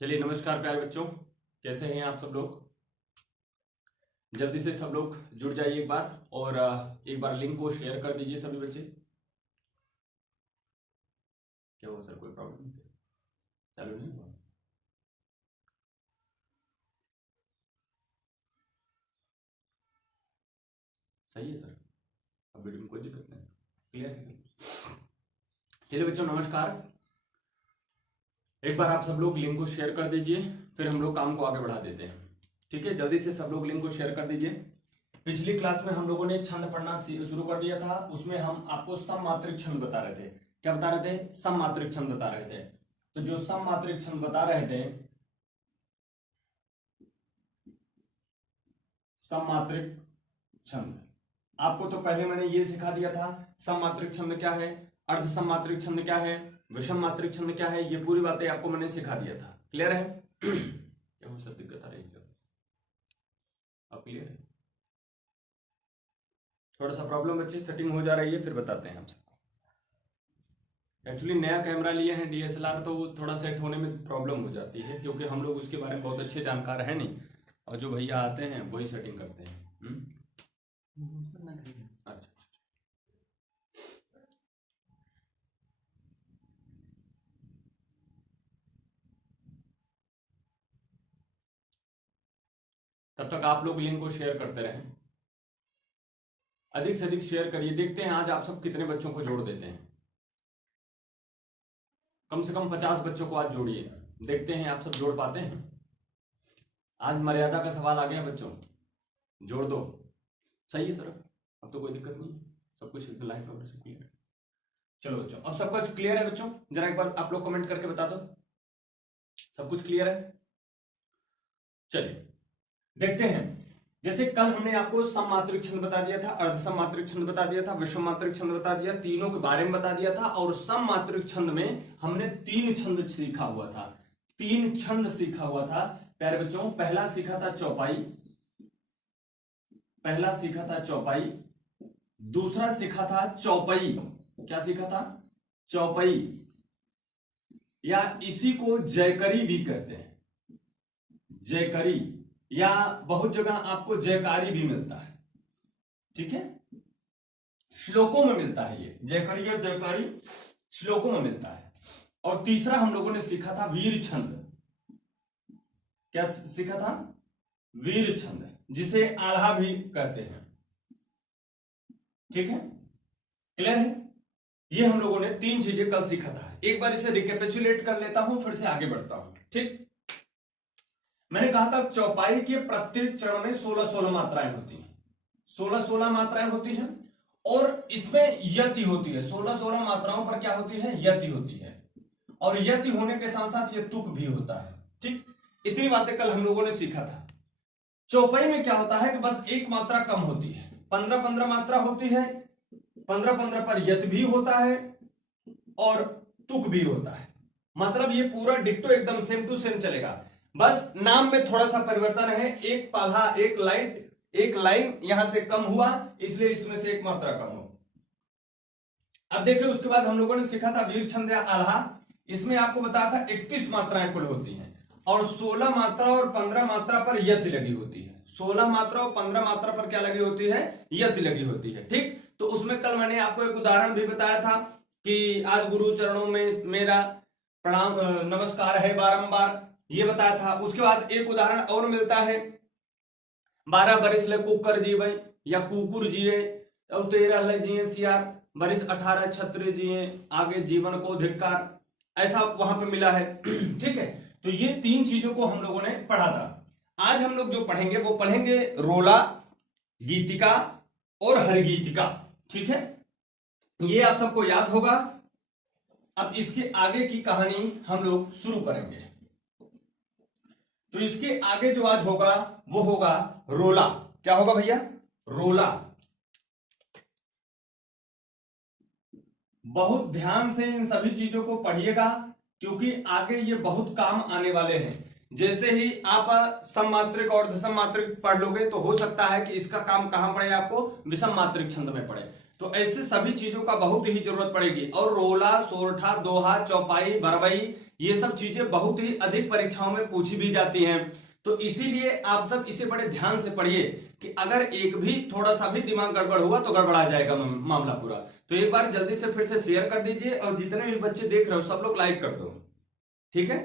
चलिए नमस्कार प्यारे बच्चों, कैसे हैं आप सब लोग। जल्दी से सब लोग जुड़ जाइए एक बार और एक बार लिंक को शेयर कर दीजिए सभी बच्चे। क्या हुआ सर, कोई प्रॉब्लम नहीं, चालू नहीं हुआ? सही है सर, अब वीडियो में कोई दिक्कत नहीं, क्लियर है। चलिए बच्चों नमस्कार, एक बार आप सब लोग लिंक को शेयर कर दीजिए, फिर हम लोग काम को आगे बढ़ा देते हैं। ठीक है, जल्दी से सब लोग लिंक को शेयर कर दीजिए। पिछली क्लास में हम लोगों ने छंद पढ़ना शुरू कर दिया था, उसमें हम आपको सममात्रिक छंद बता रहे थे। क्या बता रहे थे? सममात्रिक छंद बता रहे थे। तो जो सममात्रिक छंद बता रहे थे, सममात्रिक छंद, आपको तो पहले मैंने ये सिखा दिया था सममात्रिक छंद क्या है, अर्ध सममात्रिक छंद क्या है, विषम मात्रिक छंद क्या है, ये पूरी बातें आपको मैंने सिखा दिया था। क्लियर है? क्या हो सब दिक्कत आ रही है? अब क्लियर है? थोड़ा सा प्रॉब्लम बच्चे, सेटिंग हो जा रही है, फिर बताते हैं हम सबको। एक्चुअली नया कैमरा लिए हैं डीएसएलआर, तो वो थोड़ा सेट होने में प्रॉब्लम हो जाती है, क्योंकि हम लोग उसके बारे में बहुत अच्छे जानकार हैं नहीं, और जो भैया आते हैं वही सेटिंग करते हैं। अच्छा, तब तक आप लोग लिंक को शेयर करते रहें, अधिक से अधिक शेयर करिए। देखते हैं आज आप सब कितने बच्चों को जोड़ देते हैं। कम से कम 50 बच्चों को आज जोड़िए, देखते हैं आप सब जोड़ पाते हैं। आज मर्यादा का सवाल आ गया बच्चों, जोड़ दो। सही है सर, अब तो कोई दिक्कत नहीं, सब कुछ लाइट वगैरह से क्लियर है। चलो बच्चों, अब सब कुछ क्लियर है बच्चों? जरा एक बार आप लोग कमेंट करके बता दो, सब कुछ क्लियर है? चलिए देखते हैं। जैसे कल हमने आपको सममात्रिक छंद बता दिया था, अर्ध सममात्रिक छंद बता दिया था, विषम मात्रिक छंद बता दिया, तीनों के बारे में बता दिया था। और सममात्रिक छंद में हमने 3 छंद सीखा हुआ था, 3 छंद सीखा हुआ था प्यारे बच्चों। पहला सीखा था चौपाई, पहला सीखा था चौपाई, दूसरा सीखा था चौपाई। क्या सीखा था? चौपाई, या इसी को जयकरी भी कहते हैं, जयकरी, या बहुत जगह आपको जयकारी भी मिलता है। ठीक है, श्लोकों में मिलता है ये जयकरी या जयकारी, श्लोकों में मिलता है। और तीसरा हम लोगों ने सीखा था वीर छंद। क्या सीखा था? वीर छंद, जिसे आल्हा भी कहते हैं। ठीक है, क्लियर है? ये हम लोगों ने 3 चीजें कल सीखा था। एक बार इसे रिकेपिचुलेट कर लेता हूं, फिर से आगे बढ़ता हूं। ठीक, मैंने कहा था चौपाई के प्रत्येक चरण में 16-16 मात्राएं होती हैं, 16-16 मात्राएं होती हैं, और इसमें यति होती है। 16-16 मात्राओं पर क्या होती है? यति होती है, और यति होने के साथ साथ ये तुक भी होता है। ठीक, इतनी बातें कल हम लोगों ने सीखा था। चौपाई में क्या होता है कि बस एक मात्रा कम होती है, 15-15 मात्रा होती है, 15-15 पर यत भी होता है और तुक भी होता है। मतलब ये पूरा डिक्टो एकदम सेम टू सेम चलेगा, बस नाम में थोड़ा सा परिवर्तन है। एक पाला, एक लाइन यहां से कम हुआ, इसलिए इसमें से एक मात्रा कम हो। अब देखिए, उसके बाद हम लोगों ने सीखा था वीर छंद या आल्हा। इसमें आपको बताया था 31 मात्राएं कुल होती हैं, और 16 मात्रा और 15 मात्रा पर यति लगी होती है। 16 मात्रा और 15 मात्रा पर क्या लगी होती है? यति लगी होती है। ठीक, तो उसमें कल मैंने आपको एक उदाहरण भी बताया था कि आज गुरु चरणों में मेरा प्रणाम नमस्कार है बारंबार, ये बताया था। उसके बाद एक उदाहरण और मिलता है, 12 बरिस ले कुकर जीवे या कुकुर जिए, और 13 ले जिए सियार, बरिस 18 छत्र जिए, आगे जीवन को धिक्कार, ऐसा वहां पे मिला है। ठीक है, तो ये 3 चीजों को हम लोगों ने पढ़ा था। आज हम लोग जो पढ़ेंगे वो पढ़ेंगे रोला, गीतिका और हरगीतिका। ठीक है, ये आप सबको याद होगा। अब इसके आगे की कहानी हम लोग शुरू करेंगे। तो इसके आगे जो आज होगा वो होगा रोला। क्या होगा भैया? रोला। बहुत ध्यान से इन सभी चीजों को पढ़िएगा, क्योंकि आगे ये बहुत काम आने वाले हैं। जैसे ही आप सममात्रिक और दशम मात्रिक पढ़ लोगे तो हो सकता है कि इसका काम कहां पड़े? आपको विषम मात्रिक छंद में पड़े। तो ऐसे सभी चीजों का बहुत ही जरूरत पड़ेगी। और रोला, सोरठा, दोहा, चौपाई, बरवई, ये सब चीजें बहुत ही अधिक परीक्षाओं में पूछी भी जाती हैं। तो इसीलिए आप सब इसे बड़े ध्यान से पढ़िए कि अगर एक भी थोड़ा सा भी दिमाग गड़बड़ हुआ तो गड़बड़ा जाएगा मामला पूरा। तो एक बार जल्दी से फिर से शेयर कर दीजिए और जितने भी बच्चे देख रहे हो सब लोग लाइक कर दो, ठीक है?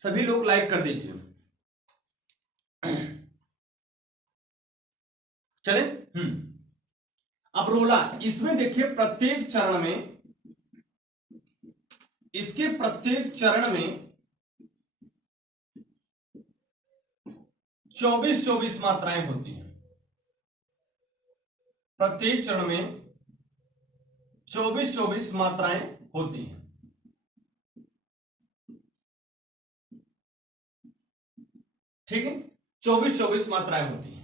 सभी लोग लाइक कर दीजिए। चले। अब रोला, इसमें देखिए प्रत्येक चरण में, इसके प्रत्येक चरण में 24-24 मात्राएं होती हैं। प्रत्येक चरण में 24-24 मात्राएं होती हैं, ठीक है? 24-24 मात्राएं होती हैं।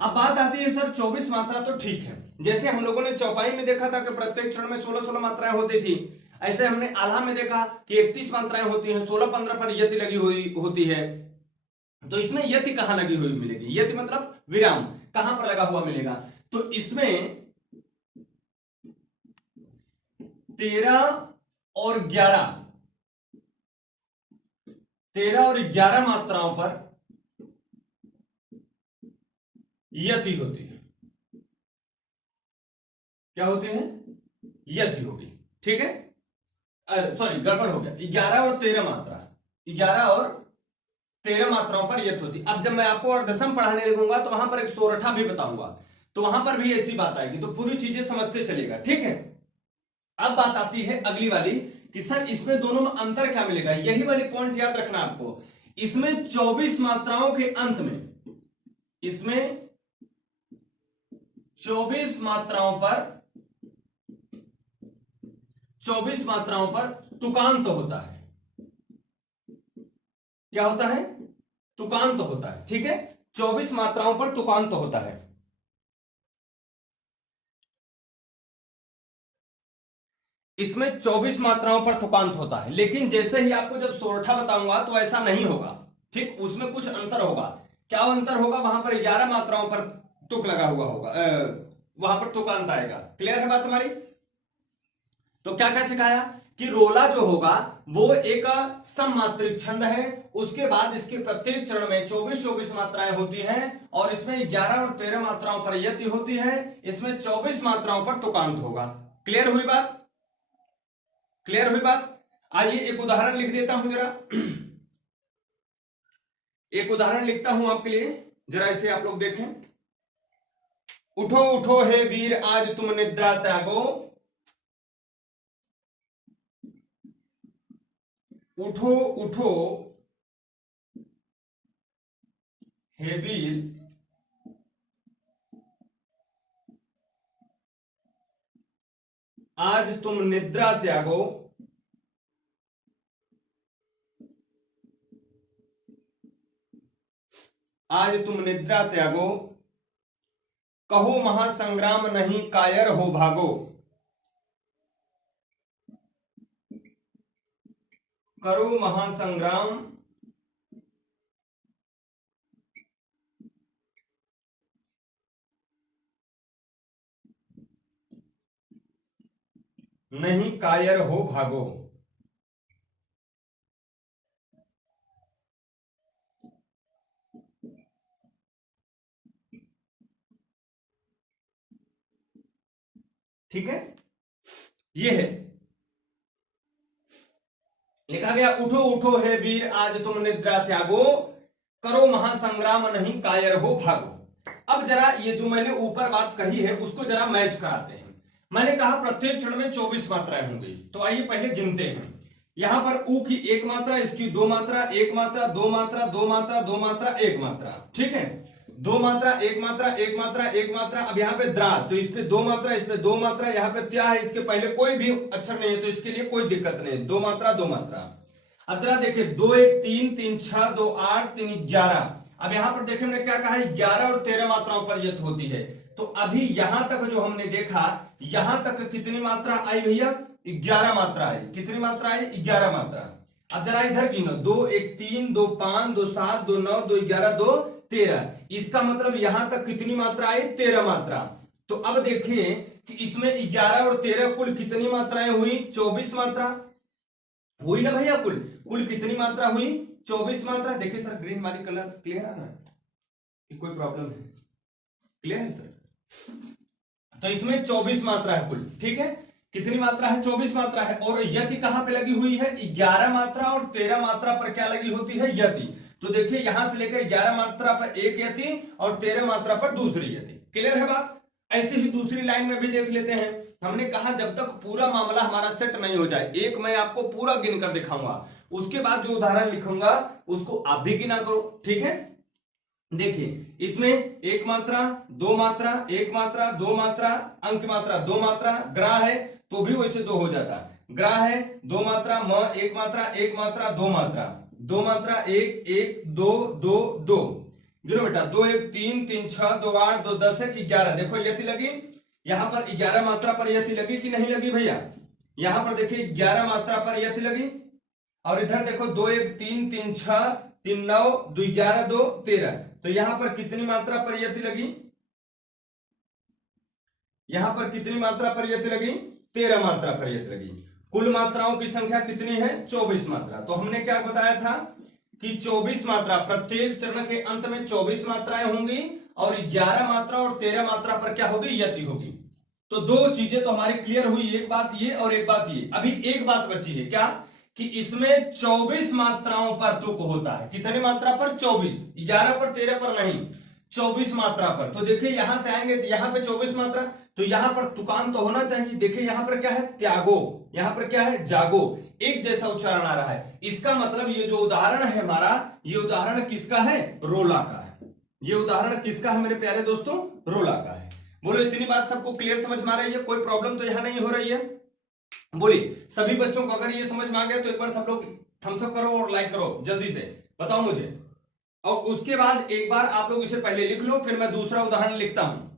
अब बात आती है सर 24 मात्रा तो ठीक है, जैसे हम लोगों ने चौपाई में देखा था कि प्रत्येक चरण में 16-16 मात्राएं होती थी, ऐसे हमने आल्हा में देखा कि 31 मात्राएं होती हैं, 16-15 पर यति लगी हुई होती है। तो इसमें यति कहां लगी हुई मिलेगी? यति मतलब विराम, कहां पर लगा हुआ मिलेगा? तो इसमें 13 और 11 मात्राओं पर यति होती है। क्या होती है? यति होगी, ठीक है? सॉरी गड़बड़ हो गया, 11 और 13 मात्रा, 11 और 13 मात्राओं पर यति होती। अब जब मैं आपको अर्धसम पढ़ाने लगूंगा तो वहां पर एक सोरठा भी बताऊंगा, तो वहां पर भी ऐसी बात आएगी, तो पूरी चीजें समझते चलेगा, ठीक है? अब बात आती है अगली वाली कि सर इसमें दोनों में अंतर क्या मिलेगा? यही वाली पॉइंट याद रखना आपको। इसमें 24 मात्राओं के अंत में, इसमें 24 मात्राओं पर तुकांत होता है। क्या होता है? तुकांत होता है, ठीक है? 24 मात्राओं पर तुकांत होता है। इसमें 24 मात्राओं पर तुकांत होता है, लेकिन जैसे ही आपको जब सोरठा बताऊंगा तो ऐसा नहीं होगा, ठीक? उसमें कुछ अंतर होगा। क्या अंतर होगा? वहां पर 11 मात्राओं पर तुक लगा हुआ होगा, वहां पर तुकांत आएगा। क्लियर है बात हमारी? तो क्या क्या सिखाया कि रोला जो होगा वो एक सममात्रिक छंद है, उसके बाद इसके प्रत्येक चरण में 24-24 मात्राएं होती हैं, और इसमें 11 और 13 मात्राओं पर यति होती है, इसमें 24 मात्राओं पर तुकांत होगा। क्लियर हुई बात? क्लियर हुई बात? आइए एक उदाहरण लिख देता हूं जरा, एक उदाहरण लिखता हूं आपके लिए, जरा इसे आप लोग देखें। उठो उठो हे वीर आज तुम निद्रा त्यागो, उठो उठो हे वीर आज तुम निद्रा त्यागो, आज तुम निद्रा त्यागो, कहो महासंग्राम नहीं कायर हो भागो, करो महासंग्राम नहीं कायर हो भागो। ठीक है? ये है, लिखा गया उठो उठो हे वीर आज तुम निद्रा त्यागो, करो महासंग्राम नहीं कायर हो भागो। अब जरा ये जो मैंने ऊपर बात कही है उसको जरा मैच कराते हैं। मैंने कहा प्रत्येक क्षण में 24 मात्राएं होंगी, तो आइए पहले गिनते हैं। यहां पर ऊ की एक मात्रा, इसकी दो मात्रा, एक मात्रा, दो मात्रा, दो मात्रा, दो मात्रा, एक मात्रा, ठीक है? दो मात्रा, एक मात्रा, एक मात्रा, एक मात्रा। अब यहाँ पे द्रा, तो इस पे दो मात्रा, इस पे दो मात्रा, यहाँ पे त्या है, इसके पहले कोई भी अक्षर नहीं है, तो इसके लिए कोई दिक्कत नहीं है। दो मात्रा, दो मात्रा। अब जरा देखिए, 2 1 3 3 6 2 8 3 11। अब यहां पर देखिए हमने क्या कहा है, 11 और 13 मात्राओं पर यत होती है। तो अभी यहां तक जो हमने देखा, यहां तक कितनी मात्रा आई भैया? 11 मात्रा आई। कितनी मात्रा आई? 11 मात्रा। अब जरा इधर गिनो, 2 1 3 2 5 2 7 2 9 2 11 2 13। इसका मतलब यहां तक कितनी मात्रा आई? 13 मात्रा। तो अब देखिए कि इसमें 11 और 13 कुल कितनी मात्राएं हुई? 24 मात्रा हुई ना भैया। कुल कुल कितनी मात्रा हुई? 24 मात्रा। देखिए सर ग्रीन वाली कलर क्लियर है ना, कि कोई प्रॉब्लम है? क्लियर है सर? तो इसमें 24 मात्रा है कुल, ठीक है। कितनी मात्रा है? 24 मात्रा है। और यति कहां पे लगी हुई है? 11 मात्रा और 13 मात्रा पर क्या लगी होती है? यति। तो देखिए यहां से लेकर 11 मात्रा पर एक यति और 13 मात्रा पर दूसरी यति। क्लियर है बात? ऐसे ही दूसरी लाइन में भी देख लेते हैं। हमने कहा जब तक पूरा मामला हमारा सेट नहीं हो जाए, एक मैं आपको पूरा गिनकर दिखाऊंगा, उसके बाद जो उदाहरण लिखूंगा उसको आप भी गिना करो, ठीक है। देखिए इसमें एक मात्रा, दो मात्रा, एक मात्रा, दो मात्रा, अंक मात्रा, दो मात्रा, ग्रा है तो भी वैसे दो हो जाता। ग्रा है, दो मात्रा, म एक मात्रा, एक मात्रा, दो मात्रा, दो मात्रा, एक एक, दो दो दो। गिनो बेटा, 2 1 3 3 6 2 8 2 10 1 11। देखो यति लगी, यहां पर 11 मात्रा पर यति लगी कि नहीं लगी भैया? यहां पर देखिए 11 मात्रा पर यति लगी, और इधर देखो 2 1 3 3 6 3 9 2 11 2 13। तो यहां पर कितनी मात्रा पर यति लगी? यहां पर कितनी मात्रा पर यति लगी? 13 मात्रा पर यति लगी। कुल मात्राओं की संख्या कितनी है? 24 मात्रा। तो हमने क्या बताया था कि 24 मात्रा, प्रत्येक चरण के अंत में 24 मात्राएं होंगी और 11 मात्रा और 13 मात्रा पर क्या होगी? यति होगी। तो दो चीजें तो हमारी क्लियर हुई, एक बात ये और एक बात ये। अभी एक बात बची है, क्या? कि इसमें 24 मात्राओं पर तुक होता है। कितनी मात्रा पर? 24। 11 पर 13 पर नहीं, 24 मात्रा पर। तो देखिए यहां से आएंगे तो यहां पे 24 मात्रा, तो यहां पर तुकान तो होना चाहिए। देखिए यहां पर क्या है? त्यागो। यहां पर क्या है? जागो। एक जैसा उच्चारण आ रहा है। इसका मतलब ये जो उदाहरण है हमारा, ये उदाहरण किसका है? रोला का है। ये उदाहरण किसका है मेरे प्यारे दोस्तों? रोला का है। बोलो इतनी बात सबको क्लियर समझ में आ रही है? कोई प्रॉब्लम तो यहां नहीं हो रही है? बोलिए सभी बच्चों को अगर ये समझ में आ गया तो एक बार सब लोग थम्स अप करो और लाइक करो, जल्दी से बताओ मुझे। और उसके बाद एक बार आप लोग इसे पहले लिख लो, फिर मैं दूसरा उदाहरण लिखता हूं।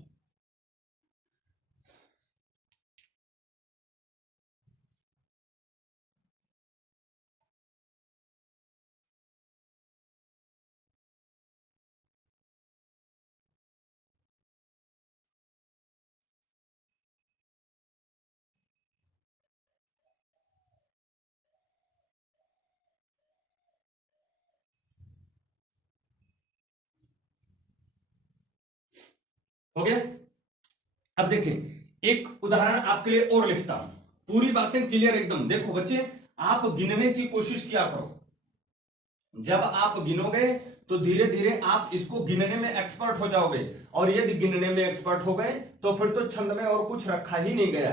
हो गया? अब देखिए एक उदाहरण आपके लिए और लिखता हूं, पूरी बातें क्लियर एकदम। देखो बच्चे, आप गिनने की कोशिश किया करो। जब आप गिनोगे तो धीरे धीरे आप इसको गिनने में एक्सपर्ट हो जाओगे, और यदि गिनने में एक्सपर्ट हो गए तो फिर तो छंद में और कुछ रखा ही नहीं गया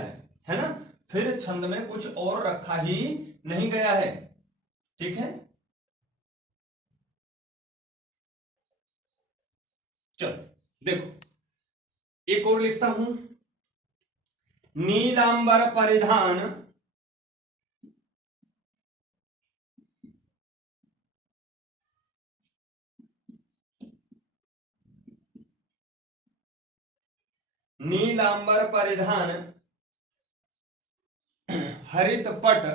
है ना? फिर छंद में कुछ और रखा ही नहीं गया है, ठीक है। चलो देखो एक और लिखता हूं। नीलांबर परिधान नीलांबर परिधान हरित पट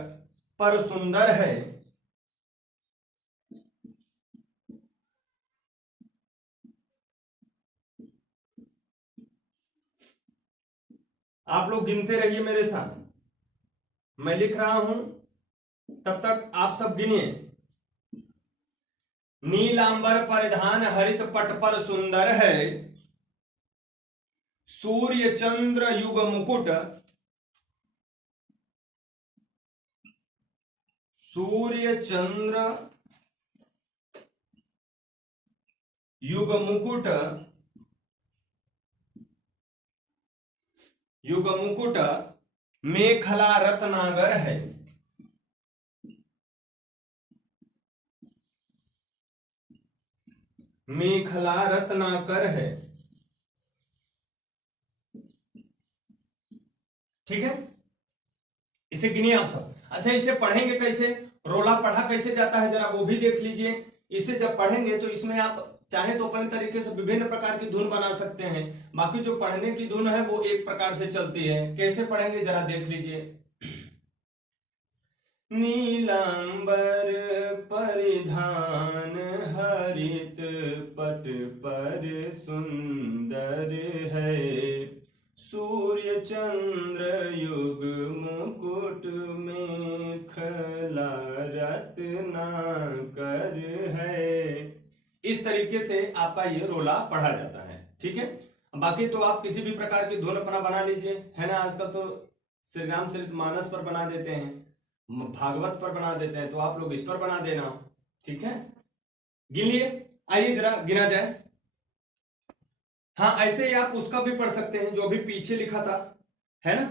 पर सुंदर है, आप लोग गिनते रहिए मेरे साथ, मैं लिख रहा हूं तब तक आप सब गिनिए। नीलांबर परिधान हरित पट पर सुंदर है, सूर्य चंद्र युग मुकुट, सूर्य चंद्र युग मुकुट, युग मुकुट मेखला रत्नागर है। मेखला रत्नाकर है, ठीक है। इसे गिनिए आप सब। अच्छा इसे पढ़ेंगे कैसे? रोला पढ़ा कैसे जाता है जरा वो भी देख लीजिए। इसे जब पढ़ेंगे तो इसमें आप चाहे तो अपने तरीके से विभिन्न प्रकार की धुन बना सकते हैं। बाकी जो पढ़ने की धुन है वो एक प्रकार से चलती है। कैसे पढ़ेंगे जरा देख लीजिए। नीलांबर परिधान हरित पट पर सुंदर है, सूर्य चंद्र इस तरीके से आपका ये रोला पढ़ा जाता है, ठीक है। बाकी तो आप किसी भी प्रकार की धुन अपना बना लीजिए, है ना। आजकल तो श्री रामचरितमानस पर बना देते हैं, भागवत पर बना देते हैं, तो आप लोग इस पर बना देना, ठीक है। गिन लिए, आइए जरा गिना जाए। हाँ, ऐसे ही आप उसका भी पढ़ सकते हैं जो अभी पीछे लिखा था, है ना।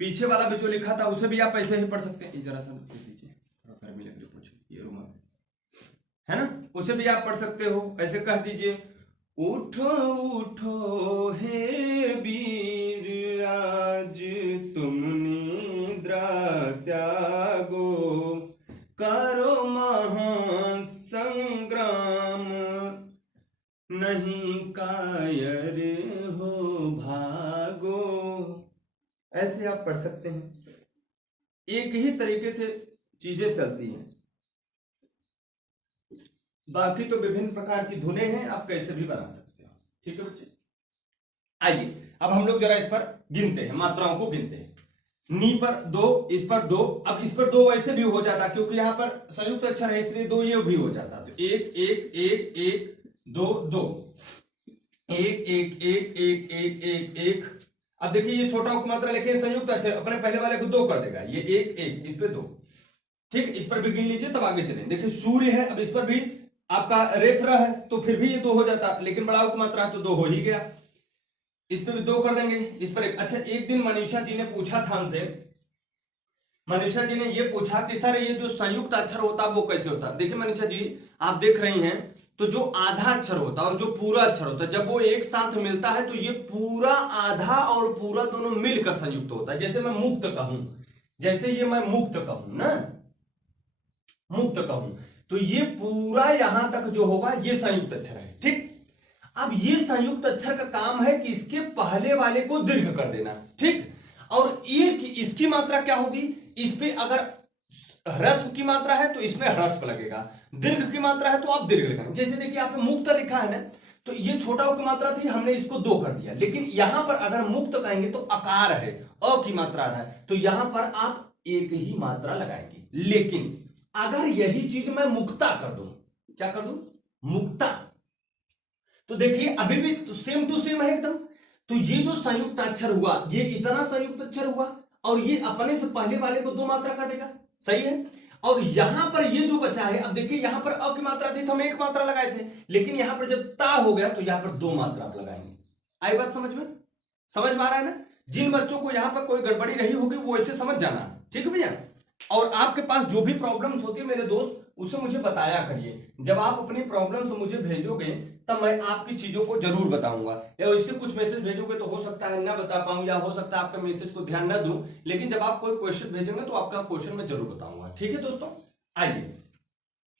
पीछे वाला भी जो लिखा था उसे भी आप ऐसे ही पढ़ सकते हैं। जरा सा पीछे गर्मी लग रही, पूछो ये रूम है ना, उसे भी आप पढ़ सकते हो। ऐसे कह दीजिए, उठो उठो हे वीर आज तुम निद्रा त्यागो, करो महासंग्राम नहीं कायर हो भागो। ऐसे आप पढ़ सकते हैं। एक ही तरीके से चीजें चलती हैं। बाकी तो विभिन्न प्रकार की धुनें हैं, आप कैसे भी बना सकते हो, ठीक है बच्चे। आइए अब हम लोग जरा इस पर गिनते हैं, मात्राओं को गिनते हैं। नी पर 2, इस पर 2। अब इस पर 2 वैसे भी हो जाता क्योंकि यहां पर संयुक्त अक्षर है, इसलिए 2 ये भी हो जाता। तो 1 1 1 1 2 2 1 1 1 1 1 1 1। अब देखिए ये छोटा उप मात्रा लिखे संयुक्त अक्षर, अपने पहले वाले को 2 कर देगा, ये 1 1, इस पे 2, ठीक। इस पर भी गिन लीजिए तब आगे चलें। देखिए सूर्य है, अब इस पर भी आपका रेफरा है तो फिर भी ये 2 हो जाता, लेकिन बड़ा उप मात्रा है तो 2 हो ही गया। इस पे भी 2 कर देंगे, इस पर 1। अच्छा, एक दिन मनीषा जी ने पूछा था हमसे, मनीषा जी ने ये पूछा कि सर ये जो संयुक्त अक्षर होता वो कैसे होता। देखिए मनीषा जी, आप देख रही हैं तो जो आधा अक्षर होता है और जो पूरा अक्षर होता है, जब वो एक साथ मिलता है तो ये पूरा आधा और पूरा दोनों मिलकर संयुक्त होता है। जैसे मैं मुक्त कहूं, जैसे ये मैं मुक्त कहूं ना, मुक्त कहूं, तो ये पूरा यहां तक जो होगा ये संयुक्त अक्षर है, ठीक। अब ये संयुक्त अक्षर का काम है कि इसके पहले वाले को दीर्घ कर देना, ठीक। और एक इसकी मात्रा क्या होगी, इस पे अगर ह्रस्व की मात्रा है तो इसमें ह्रस्व लगेगा, दीर्घ की मात्रा है तो आप दीर्घ लगाएंगे। जैसे देखिए यहाँ पे मुक्त लिखा है ना, तो ये छोटा उ की मात्रा थी, हमने इसको 2 कर दिया। लेकिन यहां पर अगर मुक्त कहेंगे तो अकार है, अ की मात्रा है, तो यहां पर आप एक ही मात्रा लगाएंगे। लेकिन अगर यही चीज मैं मुक्ता कर दूं, क्या कर दूं, मुक्ता, तो देखिए अभी भी तो सेम टू सेम है एकदम। तो ये जो संयुक्त अक्षर हुआ, ये इतना संयुक्त अक्षर हुआ और ये अपने से पहले वाले को 2 मात्रा कर देगा, सही है। और यहां पर ये जो बचा है, अब देखिए यहां पर अ की मात्रा थी तो हम 1 मात्रा लगाए थे, लेकिन यहां पर जब ता हो गया तो यहां पर 2 मात्रा आप लगाएंगे। आई बात समझ में, समझ में आ रहा है ना। जिन बच्चों को यहां पर कोई गड़बड़ी रही होगी वो ऐसे समझ जाना, ठीक है भैया। और आपके पास जो भी प्रॉब्लम्स होती है मेरे दोस्त, उसे मुझे बताया करिए। जब आप अपनी प्रॉब्लम्स मुझे भेजोगे तब मैं आपकी चीजों को जरूर बताऊंगा। या इससे कुछ मैसेज भेजोगे तो हो सकता है ना बता पाऊं, या हो सकता है आपका मैसेज को ध्यान ना दूं, लेकिन जब आप कोई क्वेश्चन भेजेंगे तो आपका क्वेश्चन मैं जरूर बताऊंगा, ठीक है दोस्तों। आइए,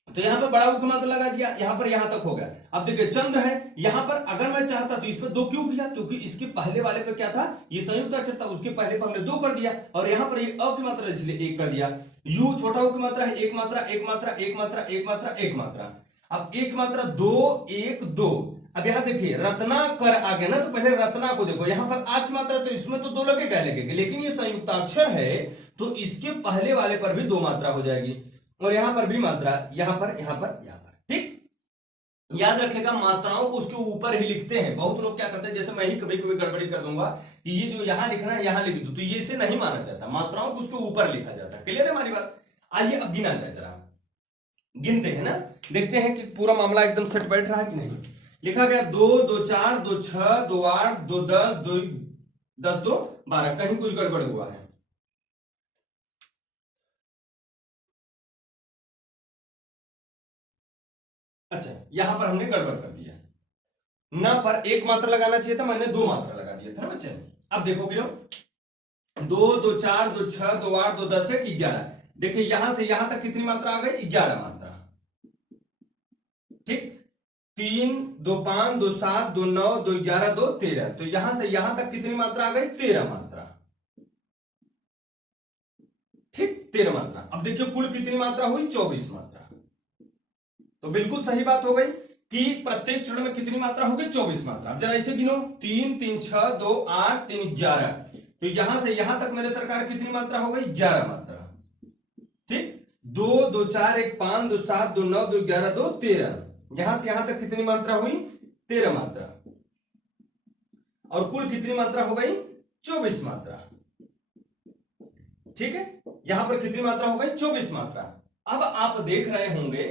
तो यहां पर बड़ा उप मात्रा लगा दिया, यहां पर यहां तक हो गया। अब देखिए चंद्र है, यहां पर अगर मैं चाहता तो इस पर 2 क्यों किया, क्योंकि इसके पहले वाले पे क्या था, ये संयुक्त अक्षर था, उसके पहले पर हमने 2 कर दिया, और यहां पर ये अ की मात्रा इसलिए 1 कर दिया। यू छोटा उ की मात्रा है, 1 मात्रा 1 मात्रा 1 मात्रा 1 मात्रा 1 मात्रा। अब 1 मात्रा 2 1 2। अब यहां देखिए रत्ना कर आ गया ना, तो पहले रत्ना को देखो, यहां पर आ की मात्रा तो इसमें तो 2 लगेगा, लेकिन ये संयुक्ताक्षर है तो इसके पहले वाले पर भी 2 मात्रा हो जाएगी, और यहां पर भी मात्रा, यहां पर, ठीक। याद रखेगा मात्राओं को उसके ऊपर ही लिखते हैं। बहुत लोग क्या करते हैं, जैसे मैं ही कभी कभी गड़बड़ी कर दूंगा कि ये जो यहां लिखना है यहां लिख दूं, तो ये से नहीं माना जाता, मात्राओं को उसके ऊपर लिखा जाता है। क्लियर है हमारी बात। आइए अब गिना जाए, जरा गिनते हैं ना, देखते हैं कि पूरा मामला एकदम सेट बैठ रहा है कि नहीं। लिखा गया 2 2 4 2 6 2 8 2 10 2 10 2 12, कहीं कुछ गड़बड़ हुआ है। अच्छा, यहां पर हमने गड़बड़ कर दिया, न पर 1 मात्रा लगाना चाहिए था, मैंने 2 मात्रा लगा दिया था ना बच्चे। अब देखोगे 2 2 4 2 6 2 8 2 10 1 11। देखिए यहां से यहां तक कितनी मात्रा आ गई, 11 मात्रा, ठीक। 3 2 5 2 7 2 9 2 11 2 13, तो यहां से यहां तक कितनी मात्रा आ गई, 13 मात्रा, ठीक, 13 मात्रा। अब देखिए कुल कितनी मात्रा हुई, 24 मात्रा। तो बिल्कुल सही बात हो गई कि प्रत्येक चरण में कितनी मात्रा होगी, 24 मात्रा। जरा इसे गिनो, 3 3 6 2 8 3 11, तो यहां से यहां तक मेरे सरकार कितनी मात्रा हो गई, 11 मात्रा, ठीक। 2 2 4 1 5 2 7 2 9 2 11 2 13, यहां से यहां तक कितनी मात्रा हुई? 13 मात्रा। और कुल कितनी मात्रा हो गई? 24 मात्रा। ठीक है, यहां पर कितनी मात्रा हो गई? 24 मात्रा। अब आप देख रहे होंगे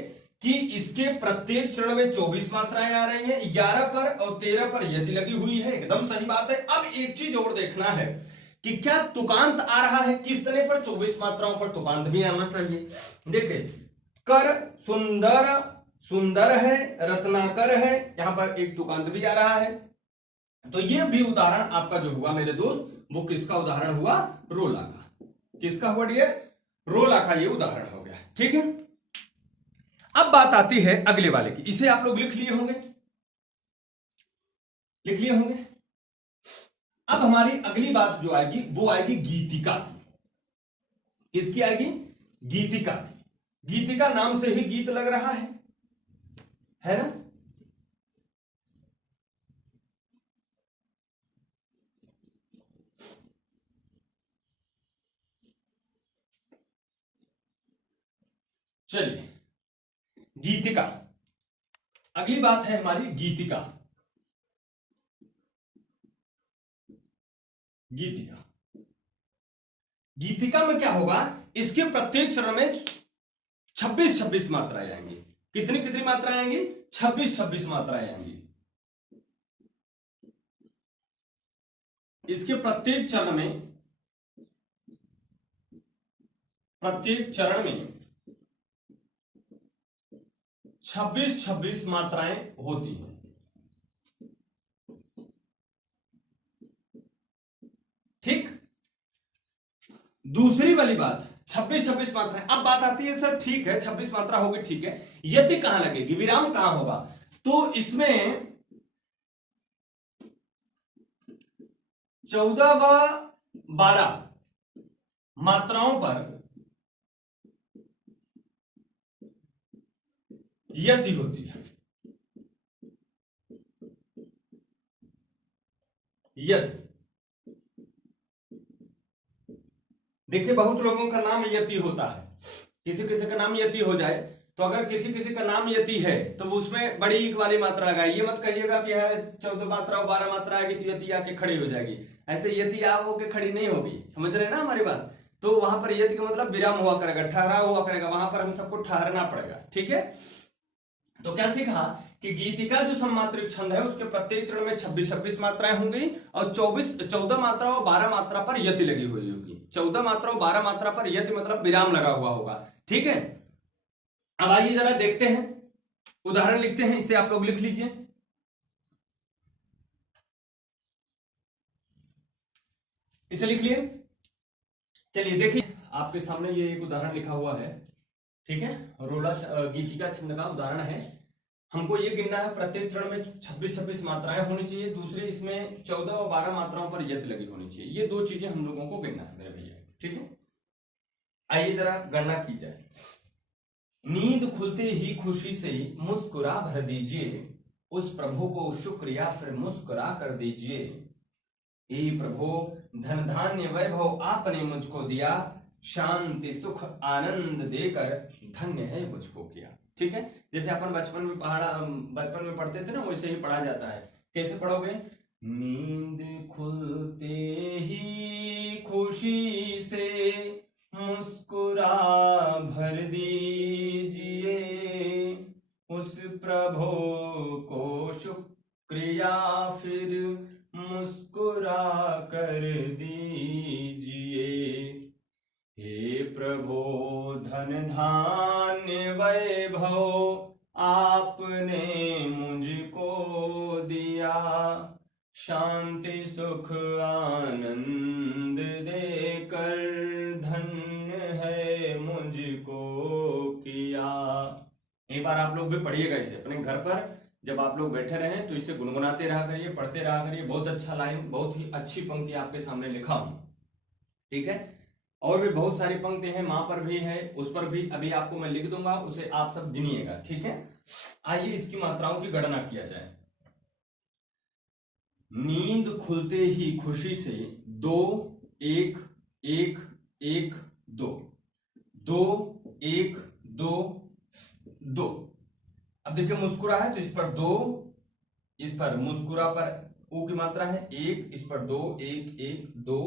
कि इसके प्रत्येक चरण में 24 मात्राएं आ रही हैं, 11 पर और 13 पर यति लगी हुई है, एकदम सही बात है। अब एक चीज और देखना है कि क्या तुकांत आ रहा है? किस तरह पर? 24 मात्राओं पर तुकांत भी आना चाहिए। देखिए, कर सुंदर, सुंदर है, रत्नाकर है, यहां पर एक तुकांत भी आ रहा है। तो ये भी उदाहरण आपका जो हुआ मेरे दोस्त, वो किसका उदाहरण हुआ? रोला का। किसका हुआ डियर? रोला का ये उदाहरण हो गया। ठीक है, अब बात आती है अगले वाले की। इसे आप लोग लिख लिए होंगे, लिख लिए होंगे। अब हमारी अगली बात जो आएगी वो आएगी गीतिका की। किसकी आएगी? गीतिका की। गीतिका नाम से ही गीत लग रहा है ना? चलिए, गीतिका, अगली बात है हमारी गीतिका। गीतिका, गीतिका में क्या होगा? इसके प्रत्येक चरण में 26-26 मात्राएं आएंगी। कितनी कितनी मात्राएं आएंगी? 26-26 मात्राएं आएंगी। इसके प्रत्येक चरण में 26-26 मात्राएं होती हैं। ठीक, दूसरी वाली बात 26-26 मात्राएं। अब बात आती है सर ठीक है 26 मात्रा होगी, ठीक है, यति कहां लगेगी? विराम कहां होगा? तो इसमें 14 व 12 मात्राओं पर यति होती है। यति, देखिए बहुत लोगों का नाम यति होता है, किसी किसी का नाम यति हो जाए, तो अगर किसी किसी का नाम यति है तो उसमें बड़ी ईक वाली मात्रा लगाए। ये मत कहिएगा कि है 14 मात्रा और 12 मात्रा आएगी तो यति आके खड़ी हो जाएगी। ऐसे यति आ होके खड़ी नहीं होगी, समझ रहे हैं ना हमारी बात? तो वहां पर यति का मतलब विराम हुआ करेगा, ठहराव हुआ करेगा, वहां पर हम सबको ठहरना पड़ेगा। ठीक है, तो क्या सीखा कि गीतिका जो सममात्रिक छंद है उसके प्रत्येक चरण में 26-26 मात्राएं होंगी और 14 मात्रा और 12 मात्रा पर यति लगी हुई होगी। 14 मात्रा और 12 मात्रा पर यति मतलब विराम लगा हुआ होगा। ठीक है, अब आइए जरा देखते हैं, उदाहरण लिखते हैं। इसे आप लोग लिख लीजिए। इसे लिख लिए। चलिए देखिए, आपके सामने ये एक उदाहरण लिखा हुआ है। ठीक है, रोला गीतिका छंद का उदाहरण है। हमको ये गिनना है प्रत्येक चरण में 26-26 मात्राएं होनी चाहिए, दूसरे इसमें 14 और 12 मात्राओं पर यति लगी होनी चाहिए। ये दो चीजें हम लोगों को गिनना है मेरे भैया। ठीक है, आइए जरा गणना की जाए। नींद खुलते ही खुशी से मुस्कुरा भर दीजिए, उस प्रभु को शुक्रिया फिर मुस्कुरा कर दीजिए। हे प्रभु, धन धान्य वैभव आपने मुझको दिया, शांति सुख आनंद देकर धन्य है मुझको किया। ठीक है, जैसे अपन बचपन में पढ़ते थे ना, वैसे ही पढ़ा जाता है। कैसे पढ़ोगे? नींद खुलते ही खुशी से मुस्कुरा भर दीजिए, उस प्रभु को शुक्रिया फिर मुस्कुरा कर दीजिए। हे प्रभु, धन धान्य वैभव आपने मुझको दिया, शांति सुख आनंद देकर धन्य है मुझको किया। एक बार आप लोग भी पढ़िएगा इसे अपने घर पर, जब आप लोग बैठे रहे तो इसे गुनगुनाते रहा करिए, पढ़ते रहा करिए। बहुत अच्छा लाइन, बहुत ही अच्छी पंक्ति आपके सामने लिखा हूं। ठीक है, और भी बहुत सारी पंक्ति हैं, मां पर भी है, उस पर भी अभी आपको मैं लिख दूंगा, उसे आप सब गिनिएगा। ठीक है, आइए इसकी मात्राओं की गणना किया जाए। नींद खुलते ही खुशी से 2 1 1 1 2 2 1 2 2। अब देखिए मुस्कुरा है तो इस पर 2, इस पर मुस्कुरा पर ऊ की मात्रा है 1, इस पर 2, 1 1 2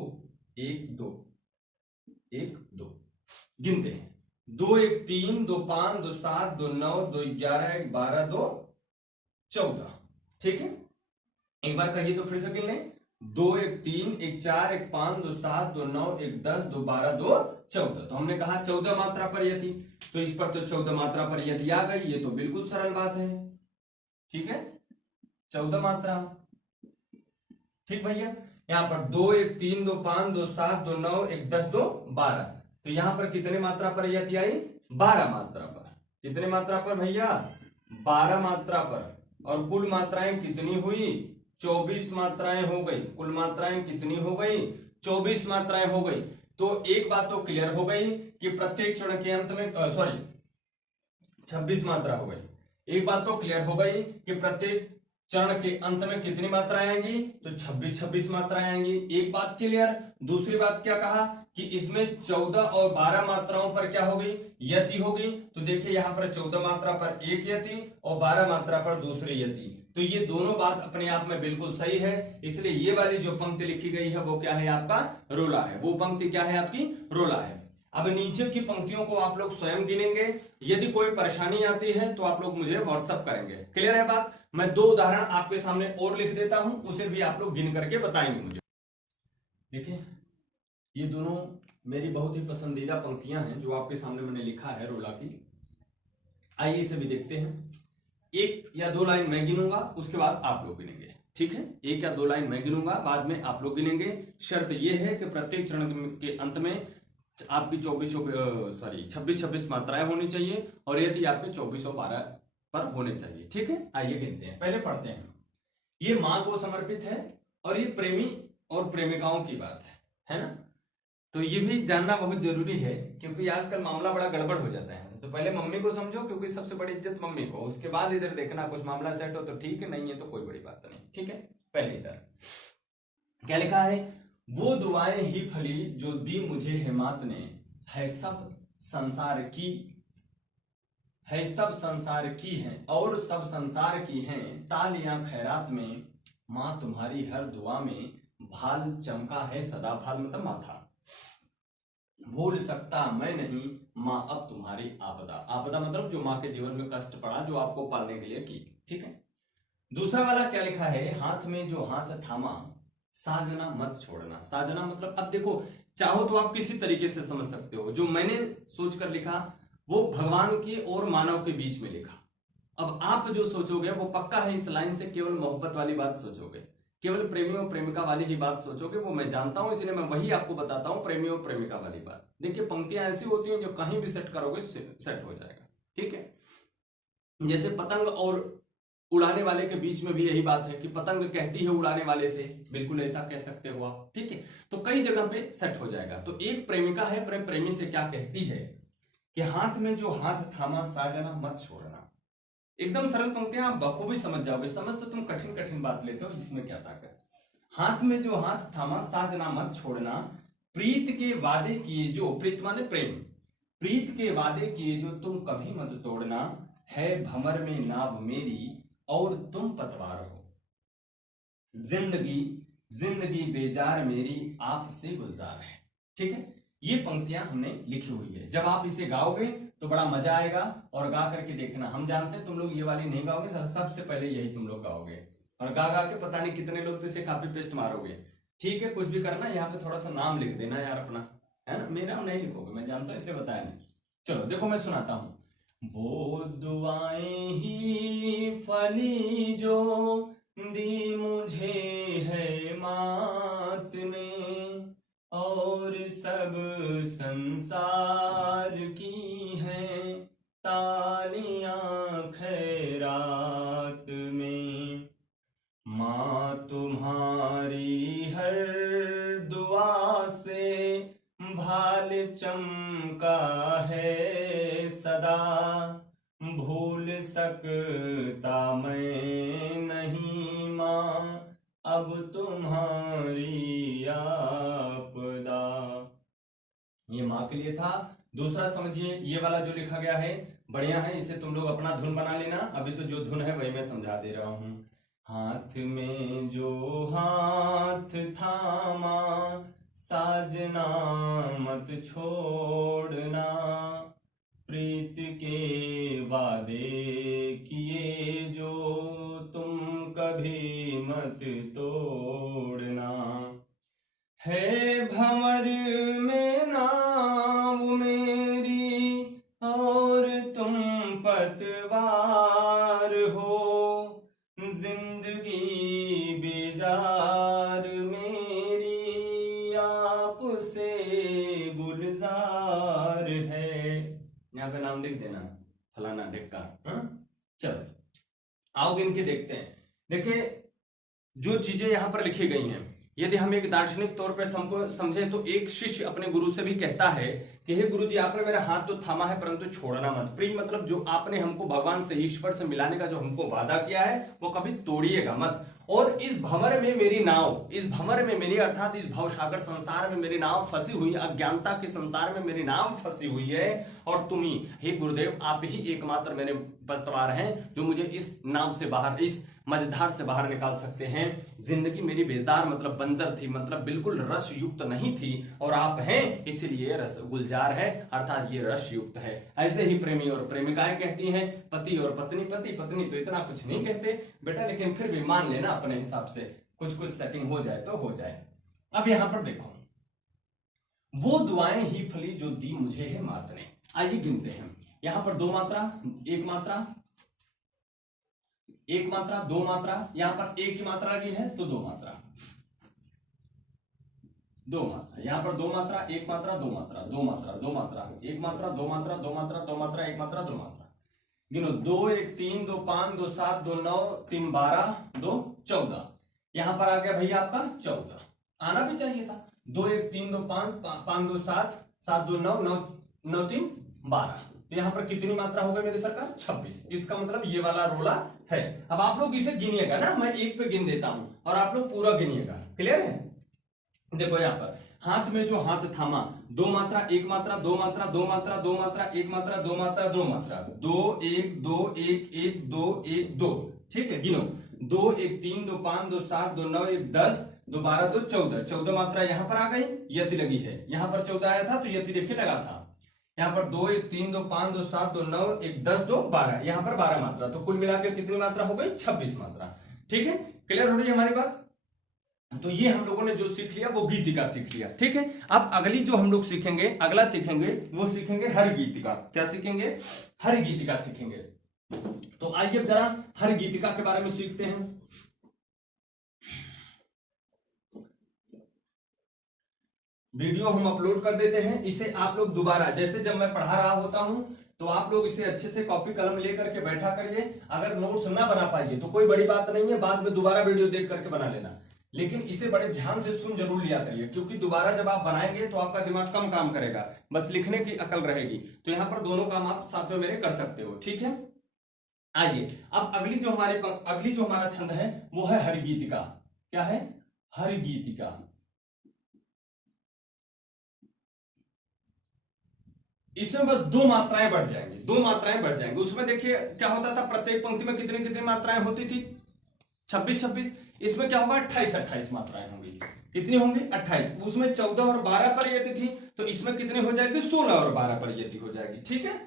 1 2 1 2। गिनते हैं 2 1 3 2 5 2 7 2 9 2 11 1 12 2 14। ठीक है, एक बार कहिए तो फिर से गिन लें। 2 1 3 1 4 1 5 2 7 2 9 1 10 2 12 2 14। तो हमने कहा 14 मात्रा पर यति, तो इस पर तो 14 मात्रा पर यति आ गई, ये तो बिल्कुल सरल बात है। ठीक है, 14 मात्रा। ठीक भैया, यहाँ पर 2 1 3 2 5 2 7 2 9 1 10 2 12। तो यहाँ पर कितने मात्रा पर यति आई? 12 मात्रा पर। कितने मात्रा पर भैया? 12 मात्रा पर। और कुल मात्राएं कितनी हुई? 24 मात्राएं हो गई। कुल मात्राएं कितनी हो गई? 24 मात्राएं हो गई। तो एक बात तो क्लियर हो गई कि प्रत्येक चरण के अंत में 26 मात्रा हो गई। एक बात तो क्लियर हो गई कि प्रत्येक चरण के अंत में कितनी मात्राएं आएंगी? तो 26 मात्राएं आएंगी। एक बात क्लियर। दूसरी बात क्या कहा कि इसमें 14 और 12 मात्राओं पर क्या होगी? यति होगी। तो देखिए यहाँ पर 14 मात्रा पर एक यति और 12 मात्रा पर दूसरी यति। तो ये दोनों बात अपने आप में बिल्कुल सही है। इसलिए ये वाली जो पंक्ति लिखी गई है वो क्या है? आपका रोला है। वो पंक्ति क्या है? आपकी रोला है। अब नीचे की पंक्तियों को आप लोग स्वयं गिनेंगे। यदि कोई परेशानी आती है तो आप लोग मुझे व्हाट्सअप करेंगे। क्लियर है बात? मैं 2 उदाहरण आपके सामने और लिख देता हूं, उसे भी आप लोग गिन करके बताएंगे मुझे। देखिए ये दोनों मेरी बहुत ही पसंदीदा पंक्तियां हैं जो आपके सामने मैंने लिखा है रोला की। आइए इसे भी देखते हैं। 1 या 2 लाइन मैं गिनूंगा, उसके बाद आप लोग गिनेंगे। ठीक है, 1 या 2 लाइन मैं गिनूंगा, बाद में आप लोग गिनेंगे। शर्त यह है कि प्रत्येक चरण के अंत में आपकी 26 मात्राएं होनी चाहिए और यदि आपके 24 और 12 पर होने चाहिए। ठीक है, आइए गिनते हैं। पहले पढ़ते हैं। ये मां को समर्पित है और ये प्रेमी और प्रेमिकाओं की बात है ना? तो ये भी जानना बहुत जरूरी है क्योंकि आजकल मामला बड़ा गड़बड़ हो जाता है। तो पहले मम्मी को समझो क्योंकि सबसे बड़ी इज्जत मम्मी को, उसके बाद इधर देखना कुछ मामला सेट हो तो ठीक है, नहीं है तो कोई बड़ी बात नहीं। ठीक है, पहले इधर क्या लिखा है? वो दुआएं ही फली जो दी मुझे हिमात ने, है सब संसार की, है सब संसार की हैं और सब संसार की हैं तालियां खैरात में, मां तुम्हारी हर दुआ में भाल चमका है सदा। भाल मतलब माथा। भूल सकता मैं नहीं मां अब तुम्हारी आपदा। आपदा मतलब जो मां के जीवन में कष्ट पड़ा, जो आपको पालने के लिए की। ठीक है, दूसरा वाला क्या लिखा है? हाथ में जो हाथ थामा साजना मत छोड़ना। साजना मतलब अब देखो, चाहो तो आप किसी तरीके से समझ सकते हो। जो मैंने सोचकर लिखा वो भगवान की और मानव के बीच में लिखा। अब आप जो सोचोगे वो पक्का है इस लाइन से केवल मोहब्बत वाली बात सोचोगे, केवल प्रेमी और प्रेमिका वाली ही बात सोचोगे। वो मैं जानता हूं, इसलिए मैं वही आपको बताता हूं, प्रेमी और प्रेमिका वाली बात। देखिए पंक्तियां ऐसी होती हैं जो कहीं भी सेट करोगे सेट हो जाएगा। ठीक है, जैसे पतंग और उड़ाने वाले के बीच में भी यही बात है कि पतंग कहती है उड़ाने वाले से, बिल्कुल ऐसा कह सकते हो आप। ठीक है, तो कई जगह पे सेट हो जाएगा। तो एक प्रेमिका है अपने प्रेमी से क्या कहती है कि हाथ में जो हाथ थामा साजना मत छोड़ना। एकदम सरल पंक्तियां, आप बखूबी समझ जाओगे। समझ तो तुम कठिन कठिन बात लेते हो, इसमें क्या ताकत। हाथ में जो हाथ थामा साजना मत छोड़ना, प्रीत के वादे किए जो, प्रीत माने प्रेम, प्रीत के वादे किए जो तुम कभी मत तोड़ना, है भंवर में नाव मेरी और तुम पतवार हो, जिंदगी जिंदगी बेजार मेरी आपसे गुलजार है। ठीक है, ये पंक्तियां हमने लिखी हुई है। जब आप इसे गाओगे तो बड़ा मजा आएगा और गा करके देखना। हम जानते हैं तुम लोग ये वाली नहीं गाओगे, सबसे पहले यही तुम लोग गाओगे और गा गा के पता नहीं कितने लोग तो इसे कॉपी पेस्ट मारोगे। ठीक है, कुछ भी करना यहाँ पे थोड़ा सा नाम लिख देना यार अपना, है ना? मेरा नहीं लिखोगे, मैं जानता हूँ, इसलिए बताया नहीं। चलो देखो मैं सुनाता हूँ। वो दुआएं ही फली जो दी मुझे है मात ने, और सब संसार की हैं तालियां खैरात में, मां तुम्हारी हर दुआ से भाल चमका है सदा, भूल सकता मैं नहीं मां अब तुम्हारी आपदा। ये मां के लिए था। दूसरा समझिए, ये वाला जो लिखा गया है, बढ़िया है, इसे तुम लोग अपना धुन बना लेना। अभी तो जो धुन है वही मैं समझा दे रहा हूं। हाथ में जो हाथ थामा साजना मत छोड़ना, प्रीत के वादे किए जो तुम कभी मत तोड़ना। है भंवर में नाव मेरी और तुम पतवार हो, जिंदगी बेजार मेरी आपसे गुलजार है। यहाँ पे नाम लिख देना, फलाना ढिक्का। चलो आओ गिन के देखते हैं। देखिए जो चीजें यहां पर लिखी गई हैं, यदि हम एक दार्शनिक तौर पर समझें तो एक शिष्य अपने गुरु से भी कहता है कि हे गुरु जी, आपने मेरा हाथ तो थामा है परंतु छोड़ना मत। प्रिय मतलब जो आपने हमको भगवान से, ईश्वर से मिलाने का जो हमको वादा किया है वो कभी तोड़िएगा मत। और इस भंवर में मेरी नाव, इस भंवर में मेरी अर्थात इस भवसागर संसार में मेरी नाव फंसी हुई, अज्ञानता के संसार में मेरी नाव फंसी हुई है, और तुम ही हे गुरुदेव, आप ही एकमात्र मेरे पस्तवार हैं जो मुझे इस नाव से बाहर, इस मझधार से बाहर निकाल सकते हैं। जिंदगी मेरी बेजार मतलब बंजर थी, मतलब बिल्कुल रस युक्त नहीं थी, और आप हैं इसीलिए रस गुलजार है, अर्थात ये रस युक्त है। ऐसे ही प्रेमी और प्रेमिकाएं कहती हैं, पति और पत्नी, पति पत्नी तो इतना कुछ नहीं कहते बेटा, लेकिन फिर भी मान लेना अपने हिसाब से, कुछ कुछ सेटिंग हो जाए तो हो जाए। अब यहां पर देखो, वो दुआएं ही फली जो दी मुझे है मात ने। आइए गिनते हैं। यहां पर दो मात्रा, एक मात्रा, एक मात्रा, दो मात्रा, यहां पर एक ही मात्रा लगी है तो दो मात्रा, दो मात्रा, यहां पर दो मात्रा, एक मात्रा, दो मात्रा, दो मात्रा, दो मात्रा, एक मात्रा, दो मात्रा, दो मात्रा, दो मात्रा, एक मात्रा, दो मात्रा। गिनो, 2 1 3 2 5 2 7 2 9 3 12 2 14। यहां पर आ गया भैया आपका 14, आना भी चाहिए था। 2 1 3 2 5 5 2 7 7 2 9 9 9 3 12। तो यहां पर कितनी मात्रा हो गई मेरी सरकार? 26। इसका मतलब ये वाला रोला है। अब आप लोग इसे गिनिएगा ना, मैं एक पे गिन देता हूं और आप लोग पूरा गिनिएगा। क्लियर है? देखो यहां पर हाथ में जो हाथ थामा, दो मात्रा, एक मात्रा, दो मात्रा, दो मात्रा, दो मात्रा, एक मात्रा, दो मात्रा, दो मात्रा, 2 1 2 1 1 2 1 2। ठीक है, गिनो, 2 1 3 2 5 2 7 2 9 1 10 2 12 2 14। 14 मात्रा यहां पर आ गई, यति लगी है। यहां पर 14 आया था तो यति देखिए लगा था। यहाँ पर 2 1 3 2 5 2 7 2 9 1 10 2 12, यहाँ पर 12 मात्रा, तो कुल मिलाकर कितनी मात्रा हो गई? 26 मात्रा। ठीक है, क्लियर हो रही है हमारी बात? तो ये हम लोगों ने जो सीख लिया वो गीतिका सीख लिया। ठीक है, अब अगली जो हम लोग सीखेंगे, अगला सीखेंगे, वो सीखेंगे हर गीतिका। क्या सीखेंगे? हर गीतिका सीखेंगे। तो आइए अब जरा हर गीतिका के बारे में सीखते हैं। वीडियो हम अपलोड कर देते हैं, इसे आप लोग दोबारा, जैसे जब मैं पढ़ा रहा होता हूं तो आप लोग इसे अच्छे से कॉपी कलम लेकर के बैठा करिए। अगर नोट्स ना बना पाइए तो कोई बड़ी बात नहीं है, बाद में दोबारा वीडियो देख करके बना लेना, लेकिन इसे बड़े ध्यान से सुन जरूर लिया करिए, क्योंकि दोबारा जब आप बनाएंगे तो आपका दिमाग कम काम करेगा, बस लिखने की अकल रहेगी। तो यहां पर दोनों काम आप साथ में मेरे कर सकते हो। ठीक है, आइए अब अगली जो हमारा छंद है वो है हरिगीतिका। क्या है? हरिगीतिका। इसमें बस दो मात्राएं बढ़ जाएंगी, दो मात्राएं बढ़ जाएंगी। उसमें देखिए क्या होता था, प्रत्येक पंक्ति में कितनी कितनी मात्राएं होती थी? 26 26। इसमें क्या होगा? 28 28 मात्राएं होंगी। कितनी होंगी? 28। उसमें 14 और 12 पर यति थी, तो इसमें कितनी हो जाएगी? 16 और 12 पर यति हो जाएगी। ठीक है,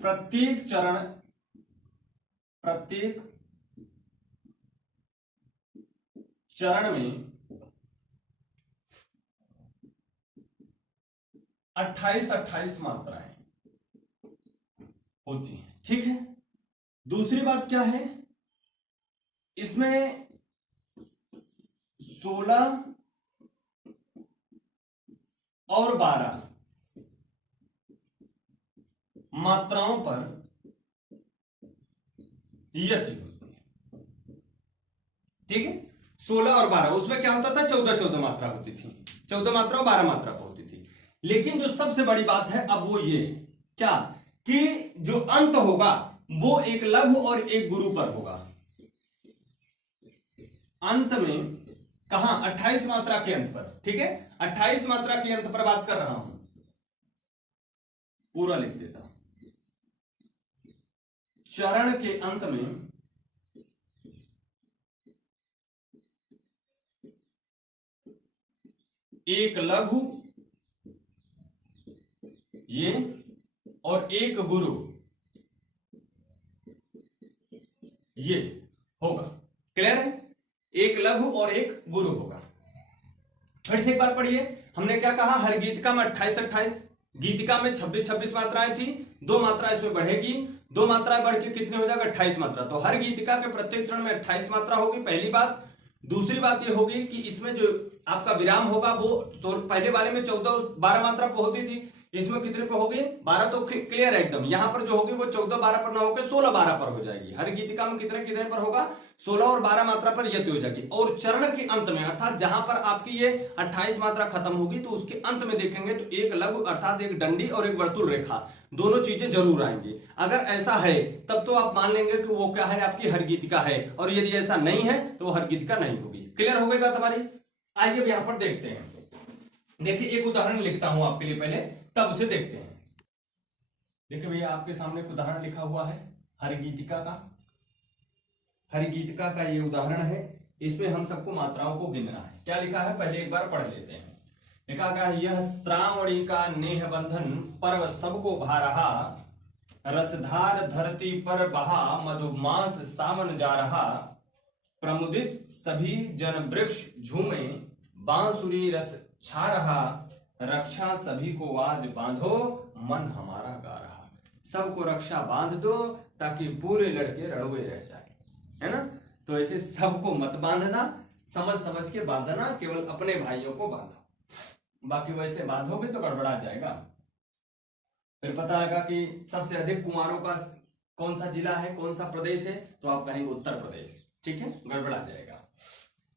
प्रत्येक चरण में 28 28 मात्राएं होती हैं। ठीक है, दूसरी बात क्या है, इसमें 16 और 12 मात्राओं पर यति होती है। ठीक है, 16 और 12, उसमें क्या होता था? 14 14 मात्रा होती थी, 14 मात्रा और 12 मात्रा पर होती थी। लेकिन जो सबसे बड़ी बात है अब वो ये, क्या कि जो अंत होगा वो एक लघु और एक गुरु पर होगा। अंत में कहां? 28 मात्रा के अंत पर। ठीक है, 28 मात्रा के अंत पर बात कर रहा हूं। पूरा लिख देता हूं। चरण के अंत में एक लघु ये और एक गुरु ये होगा। क्लियर है? एक लघु और एक गुरु होगा। फिर से एक बार पढ़िए। हमने क्या कहा? हर गीतिका में 28-28, गीतिका में 26-26 मात्राएं थी, 2 मात्रा इसमें बढ़ेगी, 2 मात्राएं बढ़ के कितने हो जाएगा? 28 मात्रा। तो हर गीतिका के प्रत्येक चरण में 28 मात्रा होगी, पहली बात। दूसरी बात ये होगी कि इसमें जो आपका विराम होगा वो पहले वाले में 14-12 मात्रा पे होती थी, इसमें कितने पे होगी? 12। तो क्लियर है एकदम। यहां पर जो होगी वो 14-12 पर ना होकर 16-12 पर हो जाएगी। हर गीतिका में कितने कितने पर होगा? 16 और 12 मात्रा पर यति हो जाएगी। और चरण के अंत में अर्थात जहां पर आपकी ये 28 मात्रा खत्म होगी तो उसके अंत में देखेंगे तो एक लघु अर्थात एक डंडी और एक वर्तुल रेखा, दोनों चीजें जरूर आएंगी। अगर ऐसा है तब तो आप मान लेंगे कि वो क्या है? आपकी हर गीतिका है। और यदि ऐसा नहीं है तो वो हर गीतिका नहीं होगी। क्लियर हो गई बात हमारी? आइए अब यहां पर देखते हैं। देखिए एक उदाहरण लिखता हूं आपके लिए पहले, तब उसे देखते हैं। देखिए भैया आपके सामने एक उदाहरण लिखा हुआ है हर गीतिका का। हर गीतिका का ये उदाहरण है। इसमें हम सबको मात्राओं को गिनना है। क्या लिखा है पहले एक बार पढ़ लेते हैं। लिखा गया है, यह श्रावणी का नेह बंधन पर्व सबको भा रहा, रसधार धरती पर बहा मधुमास सावन जा रहा, प्रमुदित सभी जन वृक्ष झूमे बांसुरी रस छा रहा, रक्षा सभी को आज बांधो मन हमारा गा रहा। सबको रक्षा बांध दो ताकि पूरे लड़के रड़ुए रह जाए, है ना? तो ऐसे सबको मत बांधना, समझ समझ के बांधना, केवल अपने भाइयों को बांधो, बाकी वैसे बांधोगे तो गड़बड़ा जाएगा। फिर पता लगा कि सबसे अधिक कुमारों का कौन सा जिला है, कौन सा प्रदेश है, तो आप कहेंगे उत्तर प्रदेश। ठीक है, गड़बड़ा जाएगा।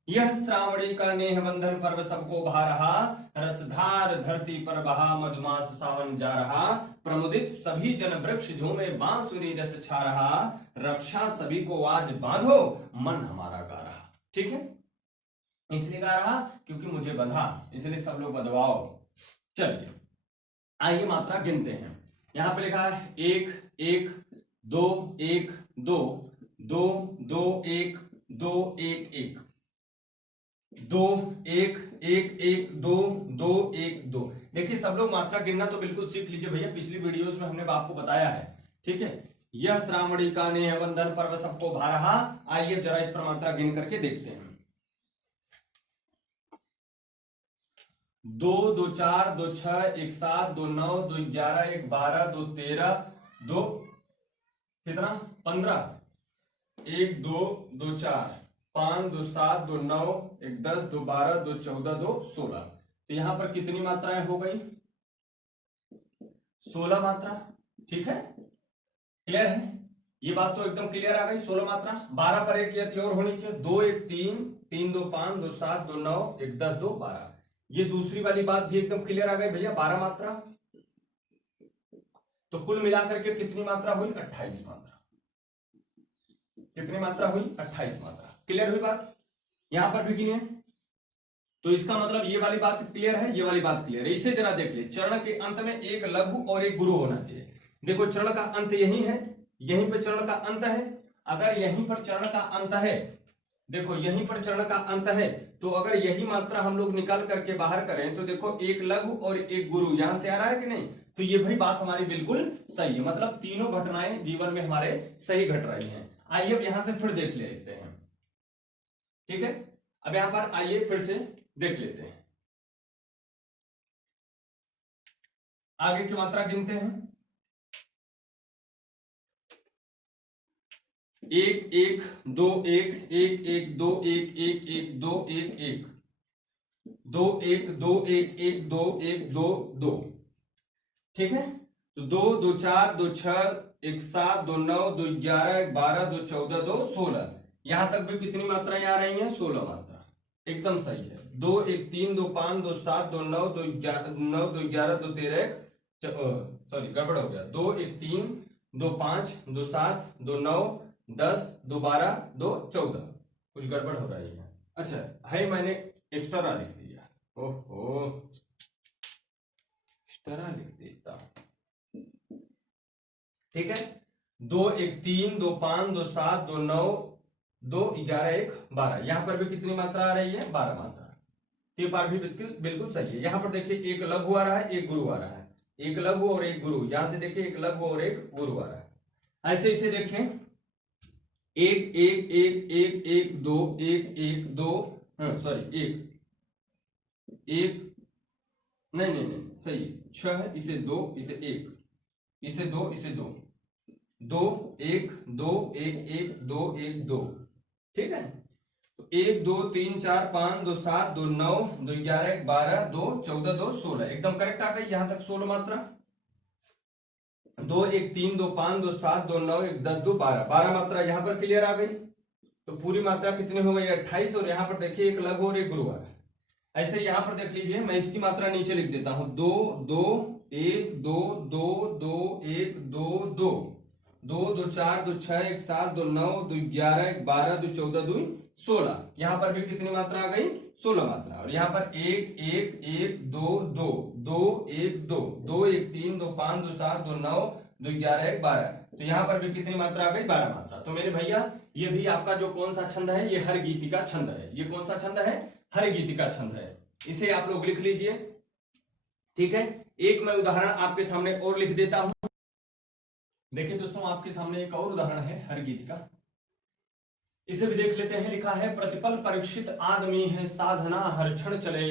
यह श्रावणी का नेह बंधन पर्व सबको भा रहा, रसधार धरती पर बहा मधुमास सावन जा रहा, प्रमुदित सभी जन वृक्ष झूमे बांसुरी रस छा रहा, रक्षा सभी को आज बांधो मन हमारा गा रहा। ठीक है, इसलिए गा रहा क्योंकि मुझे बंधा, इसलिए सब लोग बंधवाओ। चलिए आइए मात्रा गिनते हैं। यहां पे लिखा है 1 1 2 1 2 2 2 1 2 1 1 2 1 1 1 2 2 1 2। देखिए सब लोग मात्रा गिनना तो बिल्कुल सीख लीजिए भैया, पिछली वीडियोस में हमने आपको बताया है। ठीक है, यह श्रावणी का नेह बंधन पर्व सबको भा रहा। आइए जरा इस पर मात्रा गिन करके देखते हैं। 2 2 4 2 6 1 7 2 9 2 11 1 12 2 13 2 कितना 15 1 2 2 4 5 2 7 2 9 1 10 2 12 2 14 2 16। तो यहां पर कितनी मात्राएं हो गई? 16 मात्रा। ठीक है, क्लियर है? ये बात तो एकदम क्लियर आ गई। 16 मात्रा। 12 पर एक यति और होनी चाहिए। 2 1 3 3 2 5 2 7 2 9 1 10 2 12। ये दूसरी वाली बात भी एकदम क्लियर आ गई भैया, 12 मात्रा। तो कुल मिलाकर के कितनी मात्रा हुई? 28 मात्रा। कितनी मात्रा हुई? 28 मात्रा। क्लियर हुई बात? यहां पर भी गिने। तो इसका मतलब ये वाली बात क्लियर है, ये वाली बात क्लियर है। इसे जरा देख ले, चरण के अंत में एक लघु और एक गुरु होना चाहिए। देखो चरण का अंत यही है, यहीं पर चरण का अंत है। अगर यहीं पर चरण का अंत है, देखो यहीं पर चरण का अंत है, तो अगर यही मात्रा हम लोग निकाल करके बाहर करें तो देखो एक लघु और एक गुरु यहां से आ रहा है कि नहीं? तो ये भाई बात हमारी बिल्कुल सही है, मतलब तीनों घटनाएं जीवन में हमारे सही घट रही हैं। आइए अब यहां से फिर देख लेते हैं। ठीक है, अब यहां पर आइए फिर से देख लेते हैं, आगे की मात्रा गिनते हैं। 1 1 2 1 1 1 2 1 1 1 2 1 1 2 1 2 1 1 2 1 2 2। ठीक है, तो 2 2 4 2 6 1 7 2 9 2 11 1 12 2 14 2 16। यहां तक भी कितनी मात्राएं आ रही हैं? 16 मात्रा। एकदम सही है। 2 1 3 2 5 2 7 2 9 2 9 2 11 2 13 सॉरी गड़बड़ हो गया। 2 1 3 2 5 2 7 2 9 10 2 12 2 14। कुछ गड़बड़ हो रही है। अच्छा है, मैंने एक्स्ट्रा लिख दिया। ओहो, एक्स्ट्रा लिख देता। ठीक है, 2 1 3 2 5 2 7 2 9 2 11 1 12, यहां पर भी कितनी मात्रा आ रही है? 12 मात्रा। ये बार भी बिल्कुल बिल्कुल सही है। यहां पर देखिए एक लघु आ रहा है, एक गुरु आ रहा है, एक लघु और एक गुरु, यहां से देखिए एक लघु और एक गुरु आ रहा है। ऐसे इसे देखें, 1 1 1 1 1 2 1 1 2, सॉरी 1 1, नहीं नहीं नहीं सही है, 6 है, इसे 2 इसे 1, इसे 2 इसे 2 2 1 2 1 1 2 1 2, ठीक है। तो 1 2 3 4 5 2 7 2 9 2 11 12 2 14 2 16, एकदम करेक्ट आ गई यहां तक 16 मात्रा। 2 1 3 2 5 2 7 2 9 1 10 2 12, 12 मात्रा यहां पर क्लियर आ गई। तो पूरी मात्रा कितनी हो गई? 28। और यहां पर देखिए एक लघु और एक गुरु आ रहा है। ऐसे यहां पर देख लीजिए, मैं इसकी मात्रा नीचे लिख देता हूं, 2 2 1 2 2 2 1 2 2 2 2 4 2 6 1 7 2 9 2 11 1 12 2 14 2 16, यहां पर भी कितनी मात्रा आ गई? 16 मात्रा। और यहां पर 1 1 1 2 2 2 1 2 2 1 3 2 5 2 7 2 9 2 11 1 12, तो यहां पर भी कितनी मात्रा आ गई? 12 मात्रा। तो मेरे भैया ये भी आपका जो कौन सा छंद है? ये हर गीतिका छंद है। ये कौन सा छंद है? हर गीतिका छंद है। इसे आप लोग लिख लीजिए, ठीक है। एक मैं उदाहरण आपके सामने और लिख देता हूं। देखिए दोस्तों, आपके सामने एक और उदाहरण है हर गीतिका, इसे भी देख लेते हैं। लिखा है, प्रतिपल परीक्षित आदमी है, साधना हर क्षण चले,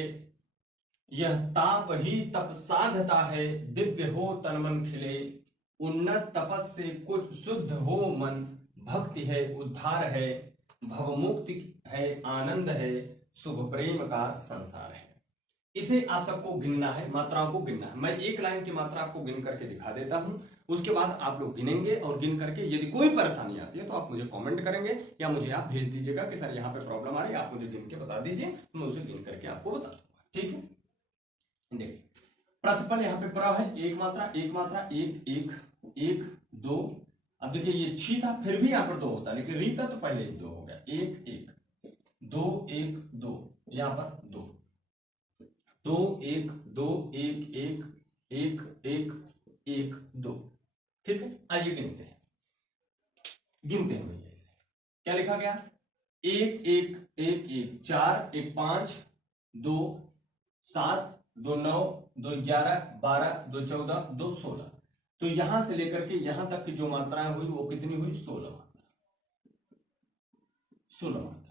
यह ताप ही तप साधता है, दिव्य हो तन मन खिले, उन्नत तपस से कुछ शुद्ध हो मन, भक्ति है उद्धार है, भवमुक्ति है आनंद है, शुभ प्रेम का संसार है। इसे आप सबको गिनना है, मात्राओं को गिनना है। मैं एक लाइन की मात्रा आपको गिन करके दिखा देता हूं, उसके बाद आप लोग गिनेंगे और गिन करके यदि कोई परेशानी आती है तो आप मुझे कमेंट करेंगे या मुझे आप भेज दीजिएगा कि सर यहाँ पे प्रॉब्लम आ रही है, आप मुझे गिन के बता दीजिए, मैं उसे गिन करके आपको बता दूंगा, ठीक है। देखिए प्रतिपल यहाँ पे प्र है, एक मात्रा 1 1 1 2। अब देखिए ये छी था, फिर भी यहाँ पर 2 होता है, लेकिन री था तो पहले 2 हो गया, 1 1 2 1 2, यहाँ पर 2 2 1 2 1 1 1 1 1 2, ठीक है। आइए गिनते हैं भैया। इसे क्या लिखा गया? 1 1 1 1 4 1 5 2 7 2 9 2 11 12 2 14 2 16, तो यहां से लेकर के यहां तक की जो मात्राएं हुई वो कितनी हुई? 16 मात्रा। 16 मात्रा।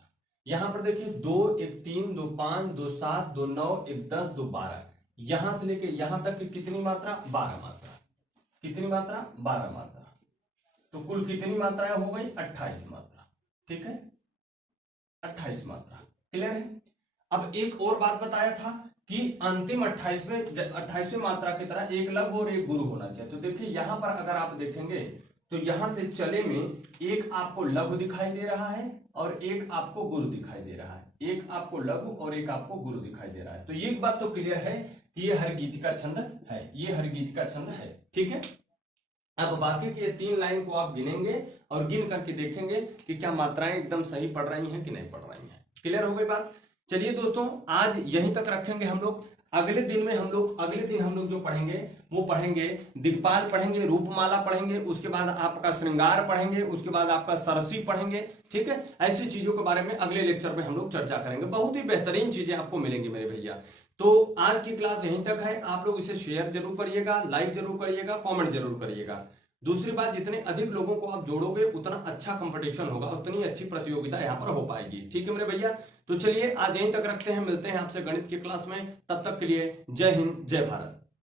यहां पर देखिए 2 1 3 2 5 2 7 2 9 1 10 2 12, यहां से लेके यहां तक की कितनी मात्रा? 12 मात्रा। कितनी मात्रा? 12 मात्रा। तो कुल कितनी मात्राएं हो गई? 28 मात्रा, ठीक है, 28 मात्रा। क्लियर है? अब एक और बात बताया था कि अंतिम 28वें मात्रा की तरह एक लघु और एक गुरु होना चाहिए। तो देखिए यहां पर अगर आप देखेंगे तो यहां से चले में एक आपको लघु दिखाई दे रहा है और एक आपको गुरु दिखाई दे रहा है, एक आपको लघु और एक आपको गुरु दिखाई दे रहा है। तो ये बात तो क्लियर है कि ये हर गीतिका छंद है, ये हर गीतिका छंद है, ठीक है। अब बाकी के 3 लाइन को आप गिनेंगे और गिन करके देखेंगे कि क्या मात्राएं एकदम सही पड़ रही हैं कि नहीं पड़ रही हैं। क्लियर हो गई बात? चलिए दोस्तों, आज यहीं तक रखेंगे हम लोग। अगले दिन हम लोग जो पढ़ेंगे वो पढ़ेंगे दिक्पाल पढ़ेंगे, रूपमाला पढ़ेंगे, उसके बाद आपका श्रृंगार पढ़ेंगे, उसके बाद आपका सरसी पढ़ेंगे, ठीक है। ऐसी चीजों के बारे में अगले लेक्चर में हम लोग चर्चा करेंगे। बहुत ही बेहतरीन चीजें आपको मिलेंगी मेरे भैया। तो आज की क्लास यहीं तक है। आप लोग इसे शेयर जरूर करिएगा, लाइक जरूर करिएगा, कमेंट जरूर करिएगा। दूसरी बात, जितने अधिक लोगों को आप जोड़ोगे उतना अच्छा कंपटीशन होगा, उतनी अच्छी प्रतियोगिता यहाँ पर हो पाएगी, ठीक है मेरे भैया। तो चलिए आज यहीं तक रखते हैं, मिलते हैं आपसे गणित की क्लास में। तब तक के लिए जय हिंद, जय भारत।